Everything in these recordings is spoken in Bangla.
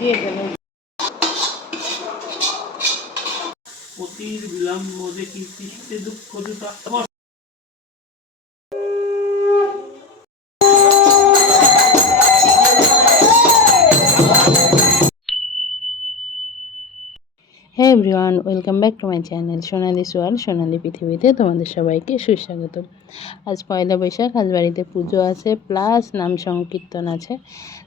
দিয়ে দেন। অতির বিলম্ব দেখি সৃষ্টি দুঃখ দুটা। Hey everyone, welcome back to my channel Sonali সোয়াল সোনালি পৃথিবীতে তোমাদের সবাইকে সুস্বাগত। আজ পয়লা বৈশাখ, আজ বাড়িতে পুজো আছে প্লাস নাম সংকীর্তন আছে।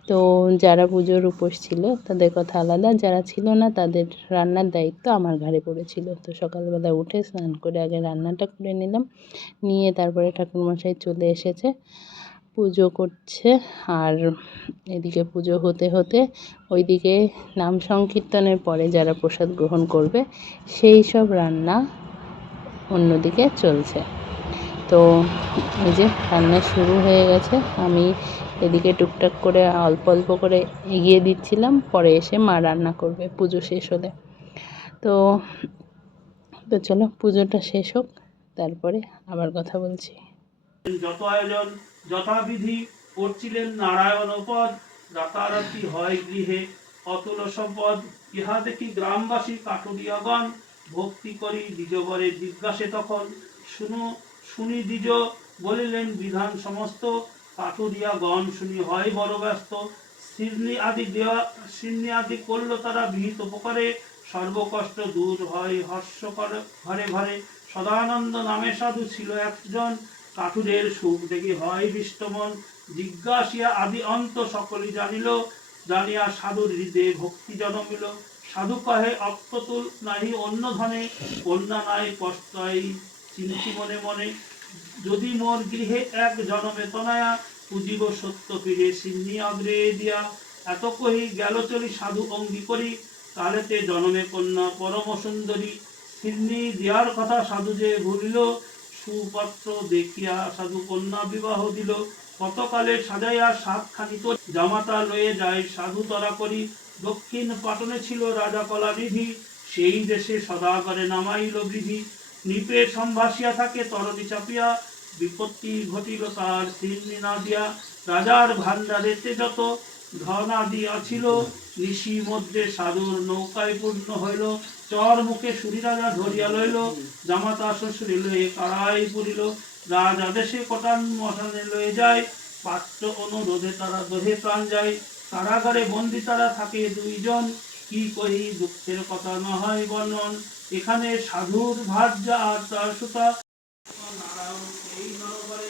তো যারা পুজোর উপোস ছিল তাদের কথা আলাদা, যারা ছিল না তাদের রান্নার দায়িত্ব আমার ঘাড়ে পড়েছিল। তো সকালবেলা উঠে স্নান করে আগে রান্নাটা করে নিলাম, নিয়ে তারপরে ঠাকুরমশাই চলে এসেছে, পুজো করছে। আর এদিকে পুজো হতে হতে ওইদিকে নাম সংকীর্তনের পরে যারা প্রসাদ গ্রহণ করবে সেই সব রান্না অন্যদিকে চলছে। তো এই যে রান্না শুরু হয়ে গেছে, আমি এদিকে টুকটাক করে অল্প অল্প করে এগিয়ে দিচ্ছিলাম, পরে এসে মা রান্না করবে পুজো শেষ হলে। তো তো চলো পুজোটা শেষ হোক, তারপরে আবার কথা বলছি। যত আয়োজন যথাবিধি করছিলেন নারায়ণ পদ, রাতারাতি হয় গৃহে অতুল সম্পদ। ইহা দেখি গ্রামবাসী কাঠুরিয়াগণ ভক্তি করি দ্বিজবরে জিজ্ঞাসে তখন। শুনি দ্বিজ বলিলেন বিধান সমস্ত, কাঠুরিয়াগণ শুনি হয় বড় ব্যস্ত। সিন্নি আদি করল তারা বিহিত উপকারে, সর্বকষ্ট দূর হয় হর্ষ করে ঘরে ঘরে। সদানন্দ নামে সাধু ছিল একজন, কাঠুরের সুখ দেখি হয় বিষ্টমন। জিজ্ঞাসিয়া আদি অন্ত সকলই জানিল, জানিয়া সাধুর হৃদয়ে ভক্তি জন্মিল। সাধু কহে অপ্রতুল নাহি অন্য ধনে, কন্যা নাই কষ্টাই চিন্তি মনে মনে। যদি মোর গৃহে এক জনমে তনয়া, পুজিব সত্য ফিরে সিন্নি অগ্রে দিয়া। এত কহি গেল চলি সাধু অঙ্গী করি, কালেতে জনমে কন্যা পরম সুন্দরী। সিন্নি দেওয়ার কথা সাধু যে ভুলিল, সুপত্র দেখিয়া সাধু কন্যা বিবাহ দিল। কতকালে সাজাইয়া সাতখানি তো জামাতা লয়ে যায় সাধু তরা করি। দক্ষিণ পাটনে ছিল রাজা কলানিধি, সেই দেশে সদাগরে নামাইল বিধি। নিপে সম্ভাসিয়া থাকে তরণী চাপিয়া, বিপত্তি ঘটিল তার সিন্নি না দিয়া। রাজার ভান্ডারেতে যত ধনাদি আছিল, নিশি মধ্যে সাধুর নৌকায় পূর্ণ হইল। চর মুখে সুরি রাজা ধরিয়া লইল, জামাতা শ্বশুরে লয়ে কারাই পুরিল। রাজ আদেশে কটান মশানে লয়ে যায়, পাত্র অনুরোধে তারা দহে প্রাণ যায়। কারাগারে বন্দি তারা থাকে দুইজন, কি কহি দুঃখের কথা না হয় বর্ণন। এখানে সাধুর ভার্যা আর তার সুতা, নারায়ণ এই নরবরে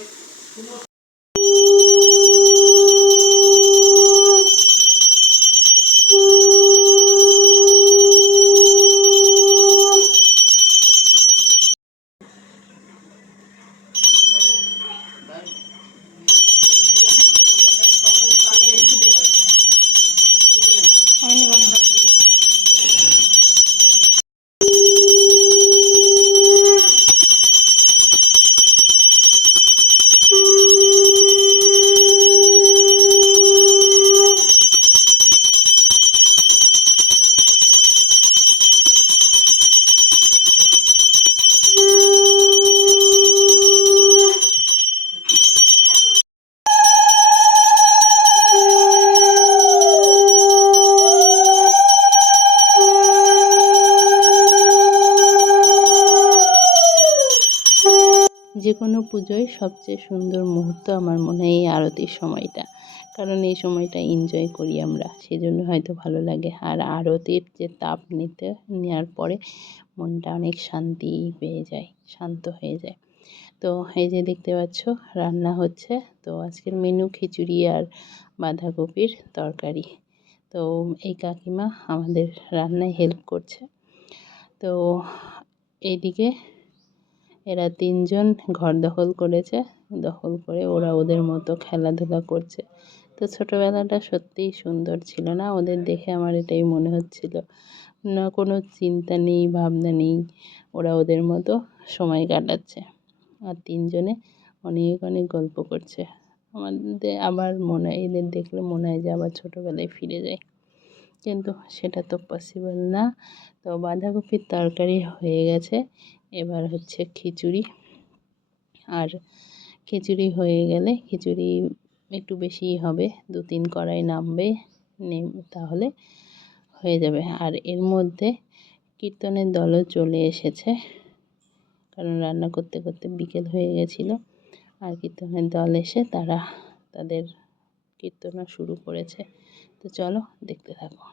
যে কোনো পুজোয় সবচেয়ে সুন্দর মুহূর্ত আমার মনে হয় এই আরতির সময়টা, কারণ এই সময়টা এনজয় করি আমরা, সেজন্য হয়তো ভালো লাগে। আর আরতির যে তাপ নেওয়ার পরে মনটা অনেক শান্তি পেয়ে যায়, শান্ত হয়ে যায়। তো এই যে দেখতে পাচ্ছ রান্না হচ্ছে, তো আজকের মেনু খিচুড়ি আর বাঁধাকপির তরকারি। তো এই কাকিমা আমাদের রান্নায় হেল্প করছে। তো এইদিকে এরা তিনজন ঘর দখল করেছে, দখল করে ওরা ওদের মতো খেলাধুলা করছে। তো ছোটোবেলাটা সত্যিই সুন্দর ছিল না, ওদের দেখে আমার এটাই মনে হচ্ছিল, না কোনো চিন্তা নেই ভাবনা নেই, ওরা ওদের মতো সময় কাটাচ্ছে আর তিনজনে অনেক অনেক গল্প করছে। আমাদের আবার মনে হয়, এদের দেখলে মনে হয় যে আবার ছোটোবেলায় ফিরে যায়, কিন্তু সেটা তো পসিবল না। তো বাঁধাকপির তরকারি হয়ে গেছে, এবার হচ্ছে খিচুড়ি। আর খিচুড়ি হয়ে গেলে, খিচুড়ি একটু বেশিই হবে, 2-3 কড়াই নামবে, তাহলে হয়ে যাবে। আর এর মধ্যে কীর্তনের দলও চলে এসেছে, কারণ রান্না করতে করতে বিকেল হয়ে গেছিলো। আর কীর্তনের দল এসে তারা তাদের কীর্তনও শুরু করেছে। তো চলো দেখতে থাকো।